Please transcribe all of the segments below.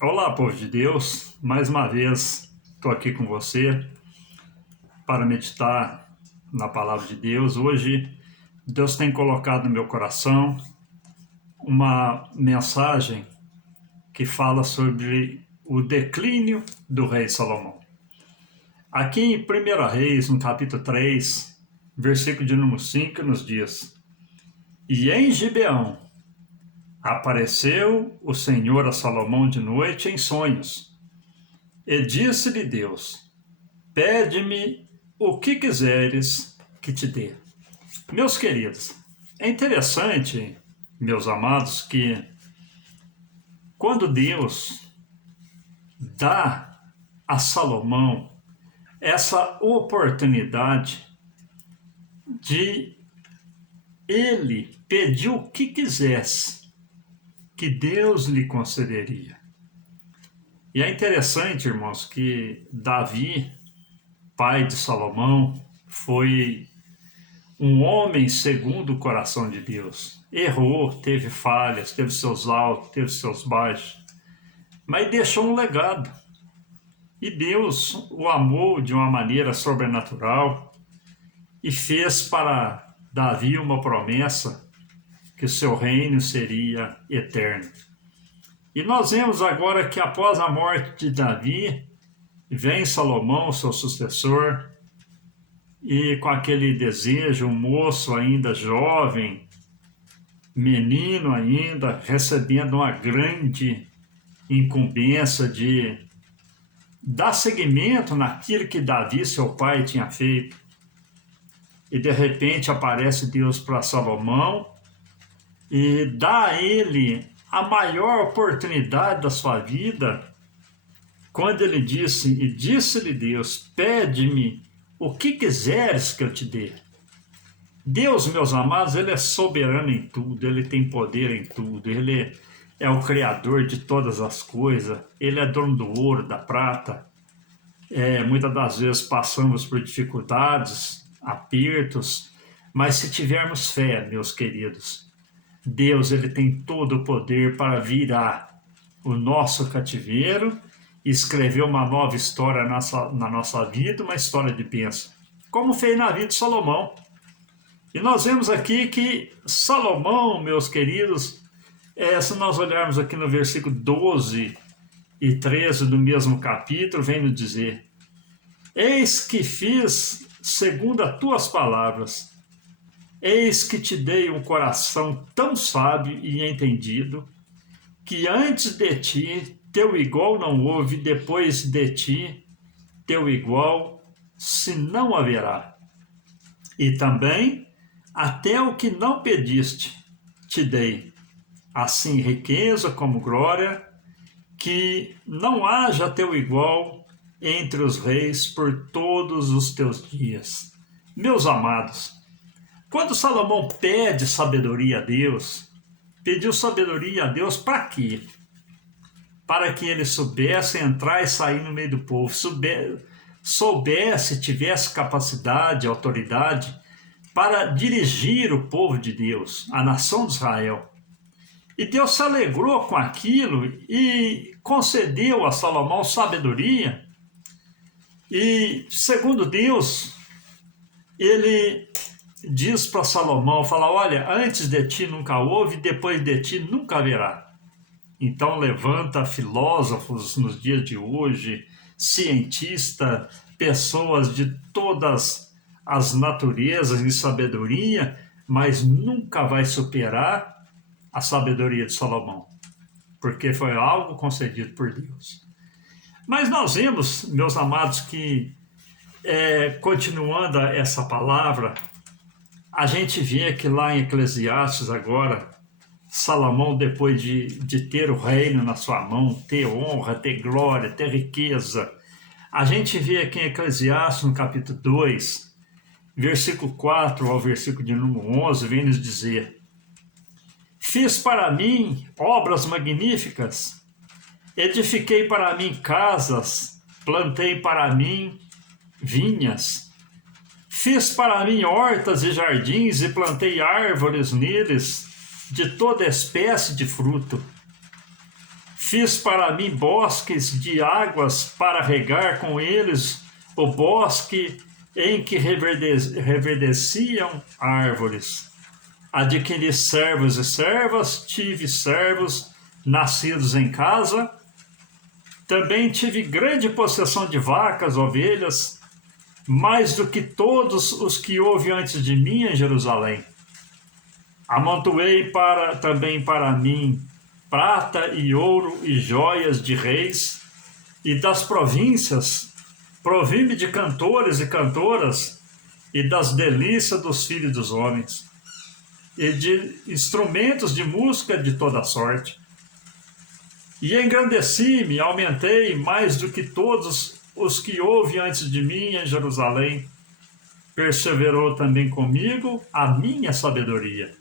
Olá, povo de Deus, mais uma vez estou aqui com você para meditar na palavra de Deus. Hoje, Deus tem colocado no meu coração uma mensagem que fala sobre o declínio do rei Salomão. Aqui em 1 Reis, no capítulo 3, versículo de número 5, nos diz: E em Gibeão apareceu o Senhor a Salomão de noite em sonhos, e disse-lhe Deus: Pede-me o que quiseres que te dê. Meus queridos, é interessante, meus amados, que quando Deus dá a Salomão essa oportunidade de ele pedir o que quisesse, que Deus lhe concederia. E é interessante, irmãos, que Davi, pai de Salomão, foi um homem segundo o coração de Deus. Errou, teve falhas, teve seus altos, teve seus baixos, mas deixou um legado. E Deus o amou de uma maneira sobrenatural e fez para Davi uma promessa que o seu reino seria eterno. E nós vemos agora que após a morte de Davi, vem Salomão, seu sucessor, e com aquele desejo, um moço ainda jovem, menino ainda, recebendo uma grande incumbência de dar seguimento naquilo que Davi, seu pai, tinha feito. E de repente aparece Deus para Salomão e dá a ele a maior oportunidade da sua vida, quando ele disse, e disse-lhe Deus: Pede-me o que quiseres que eu te dê. Deus, meus amados, ele é soberano em tudo, ele tem poder em tudo, ele é o criador de todas as coisas, ele é dono do ouro, da prata. Muitas das vezes passamos por dificuldades, apertos, mas se tivermos fé, meus queridos, Deus, ele tem todo o poder para virar o nosso cativeiro e escrever uma nova história na nossa vida, uma história de bênção, como fez na vida de Salomão. E nós vemos aqui que Salomão, meus queridos, se nós olharmos aqui no versículo 12 e 13 do mesmo capítulo, vem nos dizer: Eis que fiz segundo as tuas palavras, eis que te dei um coração tão sábio e entendido, que antes de ti teu igual não houve, depois de ti teu igual se não haverá. E também até o que não pediste te dei, assim riqueza como glória, que não haja teu igual entre os reis por todos os teus dias. Meus amados, quando Salomão pede sabedoria a Deus, pediu sabedoria a Deus para quê? Para que ele soubesse entrar e sair no meio do povo, soubesse, tivesse capacidade, autoridade para dirigir o povo de Deus, a nação de Israel. E Deus se alegrou com aquilo e concedeu a Salomão sabedoria. E, segundo Deus, ele diz para Salomão, fala: olha, antes de ti nunca houve, depois de ti nunca haverá. Então levanta filósofos nos dias de hoje, cientistas, pessoas de todas as naturezas em sabedoria, mas nunca vai superar a sabedoria de Salomão, porque foi algo concedido por Deus. Mas nós vemos, meus amados, que continuando essa palavra, a gente vê que lá em Eclesiastes agora, Salomão, depois de ter o reino na sua mão, ter honra, ter glória, ter riqueza, a gente vê aqui em Eclesiastes, no capítulo 2, versículo 4 ao versículo de número 11, vem nos dizer: Fiz para mim obras magníficas, edifiquei para mim casas, plantei para mim vinhas, fiz para mim hortas e jardins e plantei árvores neles de toda espécie de fruto. Fiz para mim bosques de águas para regar com eles o bosque em que reverdeciam árvores. Adquiri servos e servas, tive servos nascidos em casa. Também tive grande possessão de vacas, ovelhas, mais do que todos os que houve antes de mim em Jerusalém. Amontoei também para mim prata e ouro e joias de reis e das províncias. Provi-me de cantores e cantoras e das delícias dos filhos dos homens e de instrumentos de música de toda sorte. E engrandeci-me, aumentei mais do que todos os que houve antes de mim em Jerusalém. Perseverou também comigo a minha sabedoria.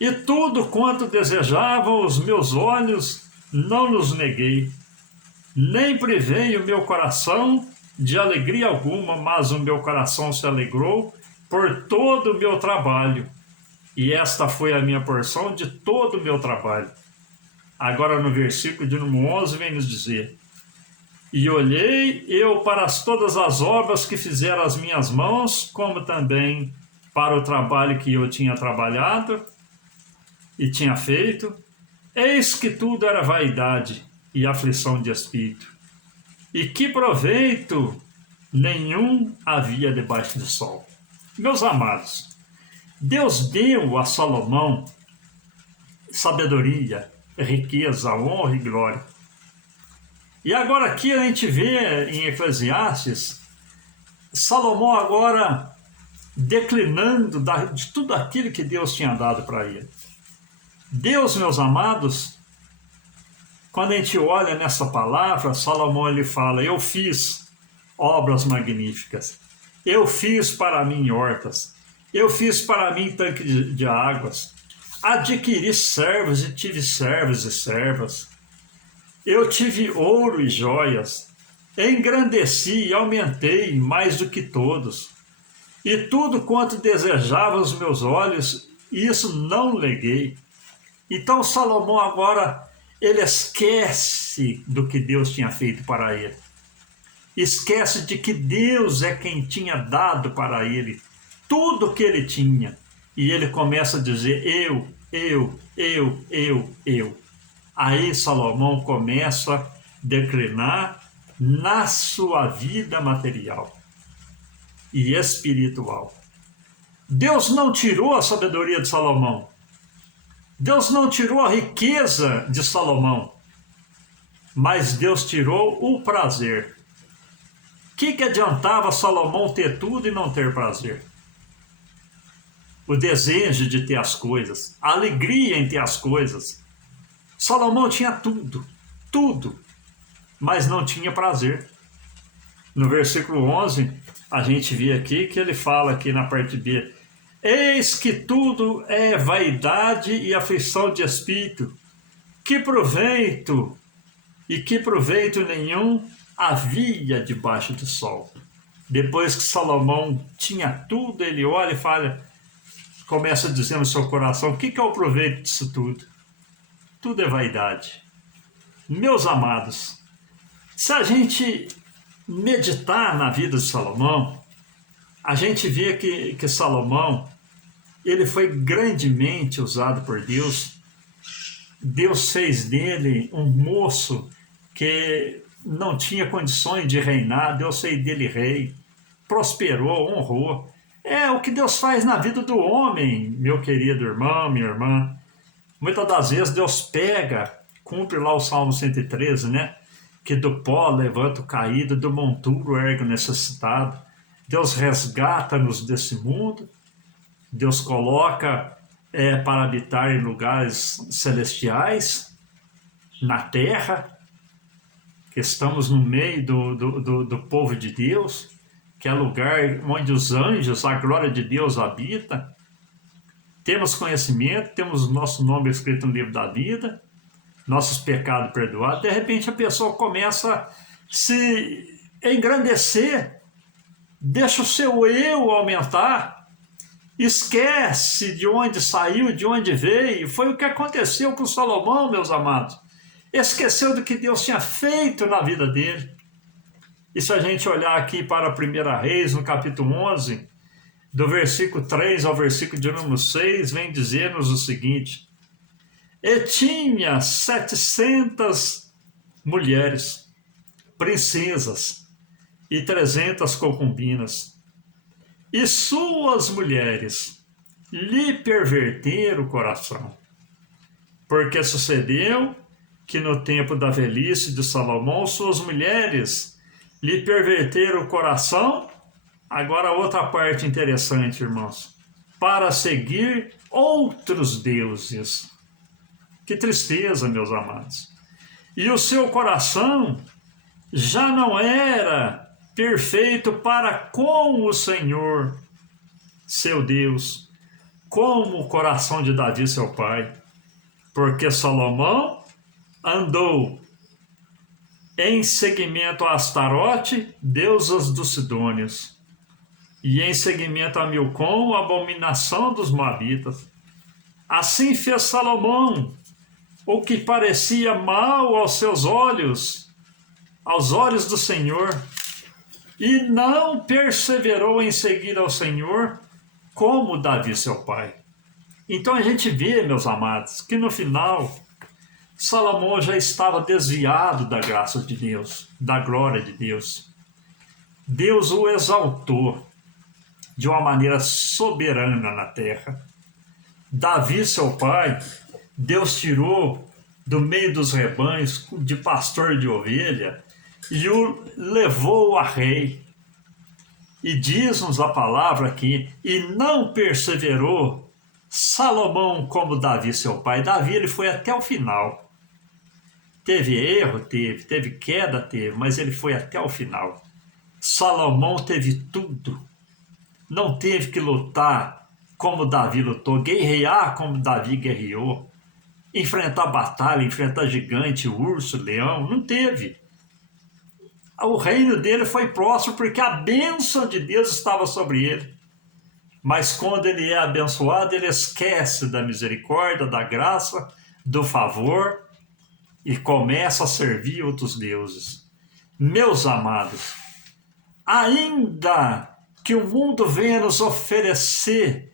E tudo quanto desejavam os meus olhos, não nos neguei. Nem privei o meu coração de alegria alguma, mas o meu coração se alegrou por todo o meu trabalho. E esta foi a minha porção de todo o meu trabalho. Agora no versículo de número 11 vem nos dizer: E olhei eu para todas as obras que fizeram as minhas mãos, como também para o trabalho que eu tinha trabalhado e tinha feito. Eis que tudo era vaidade e aflição de espírito, e que proveito nenhum havia debaixo do sol. Meus amados, Deus deu a Salomão sabedoria, riqueza, honra e glória. E agora aqui a gente vê em Eclesiastes, Salomão agora declinando de tudo aquilo que Deus tinha dado para ele. Deus, meus amados, quando a gente olha nessa palavra, Salomão ele fala: eu fiz obras magníficas, eu fiz para mim hortas, eu fiz para mim tanque de águas, adquiri servos e tive servos e servas, eu tive ouro e joias, engrandeci e aumentei mais do que todos, e tudo quanto desejavam os meus olhos, isso não neguei. Então Salomão agora, ele esquece do que Deus tinha feito para ele. Esquece de que Deus é quem tinha dado para ele tudo o que ele tinha. E ele começa a dizer: eu. Aí Salomão começa a declinar na sua vida material e espiritual. Deus não tirou a sabedoria de Salomão. Deus não tirou a riqueza de Salomão, mas Deus tirou o prazer. O que adiantava Salomão ter tudo e não ter prazer? O desejo de ter as coisas, a alegria em ter as coisas. Salomão tinha tudo, mas não tinha prazer. No versículo 11, a gente vê aqui que ele fala aqui na parte B: eis que tudo é vaidade e aflição de espírito, que proveito nenhum havia debaixo do sol. Depois que Salomão tinha tudo, ele olha e fala, começa a dizer no seu coração: o que é o proveito disso tudo? Tudo é vaidade. Meus amados, se a gente meditar na vida de Salomão, a gente vê que Salomão, ele foi grandemente usado por Deus. Deus fez dele um moço que não tinha condições de reinar. Deus fez dele rei, prosperou, honrou. É o que Deus faz na vida do homem, meu querido irmão, minha irmã. Muitas das vezes Deus pega, cumpre lá o Salmo 113, né? Que do pó levanta o caído, do monturo ergue o necessitado. Deus resgata-nos desse mundo, Deus coloca para habitar em lugares celestiais, na terra, que estamos no meio do povo de Deus, que é lugar onde os anjos, a glória de Deus habita. Temos conhecimento, temos o nosso nome escrito no livro da vida, nossos pecados perdoados. De repente a pessoa começa a se engrandecer, deixa o seu eu aumentar, esquece de onde saiu, de onde veio. Foi o que aconteceu com Salomão, meus amados. esqueceu do que Deus tinha feito na vida dele. E se a gente olhar aqui para a 1 Reis, no capítulo 11, do versículo 3 ao versículo de número 6, vem dizer-nos o seguinte: e tinha 700 mulheres, princesas, e 300 concubinas, e suas mulheres lhe perverteram o coração, porque sucedeu que no tempo da velhice de Salomão, suas mulheres lhe perverteram o coração. Agora outra parte interessante, irmãos, para seguir outros deuses. Que tristeza, meus amados. E o seu coração já não era perfeito para com o Senhor, seu Deus, como o coração de Davi, seu pai. Porque Salomão andou em seguimento a Astarote, deusas dos Sidônios, e em seguimento a Milcom, abominação dos Moabitas. Assim fez Salomão o que parecia mal aos seus olhos, aos olhos do Senhor, e não perseverou em seguir ao Senhor como Davi, seu pai. Então a gente vê, meus amados, que no final Salomão já estava desviado da graça de Deus, da glória de Deus. Deus o exaltou de uma maneira soberana na terra. Davi, seu pai, Deus tirou do meio dos rebanhos de pastor de ovelha e o levou a rei. E diz-nos a palavra aqui, e não perseverou Salomão como Davi, seu pai. Davi, ele foi até o final. Teve erro? Teve queda? Teve, mas ele foi até o final. Salomão teve tudo. Não teve que lutar como Davi lutou, guerrear como Davi guerreou, enfrentar batalha, enfrentar gigante, urso, leão, não teve. O reino dele foi próspero porque a bênção de Deus estava sobre ele. Mas quando ele é abençoado, ele esquece da misericórdia, da graça, do favor e começa a servir outros deuses. Meus amados, ainda que o mundo venha nos oferecer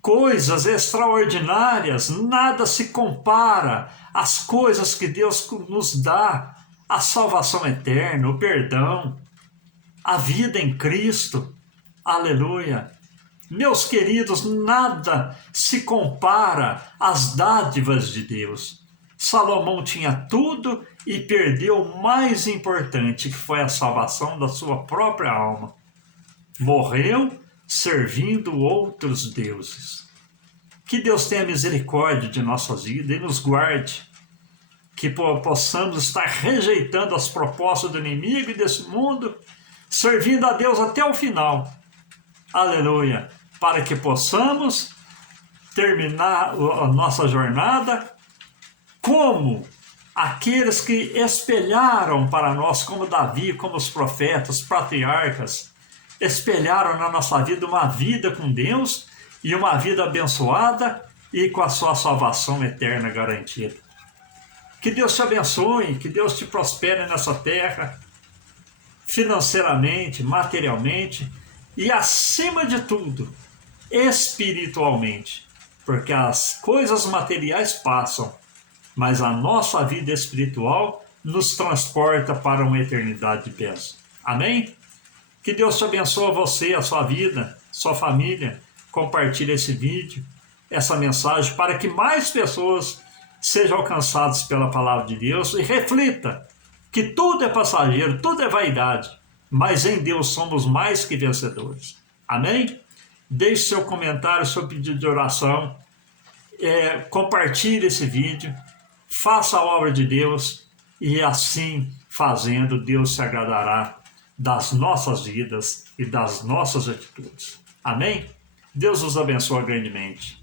coisas extraordinárias, nada se compara às coisas que Deus nos dá, a salvação eterna, o perdão, a vida em Cristo. Aleluia! Meus queridos, nada se compara às dádivas de Deus. Salomão tinha tudo e perdeu o mais importante, que foi a salvação da sua própria alma. Morreu servindo outros deuses. Que Deus tenha misericórdia de nossas vidas e nos guarde, que possamos estar rejeitando as propostas do inimigo e desse mundo, servindo a Deus até o final. Aleluia! Para que possamos terminar a nossa jornada como aqueles que espelharam para nós, como Davi, como os profetas, patriarcas, espelharam na nossa vida uma vida com Deus e uma vida abençoada e com a sua salvação eterna garantida. Que Deus te abençoe, que Deus te prospere nessa terra, financeiramente, materialmente e, acima de tudo, espiritualmente, porque as coisas materiais passam, mas a nossa vida espiritual nos transporta para uma eternidade de bênção. Amém? Que Deus te abençoe, você, a sua vida, sua família. Compartilhe esse vídeo, essa mensagem, para que mais pessoas sejam alcançadas pela palavra de Deus e reflita que tudo é passageiro, tudo é vaidade, mas em Deus somos mais que vencedores. Amém? Deixe seu comentário, seu pedido de oração, compartilhe esse vídeo, faça a obra de Deus e assim fazendo, Deus se agradará das nossas vidas e das nossas atitudes. Amém? Deus os abençoe grandemente.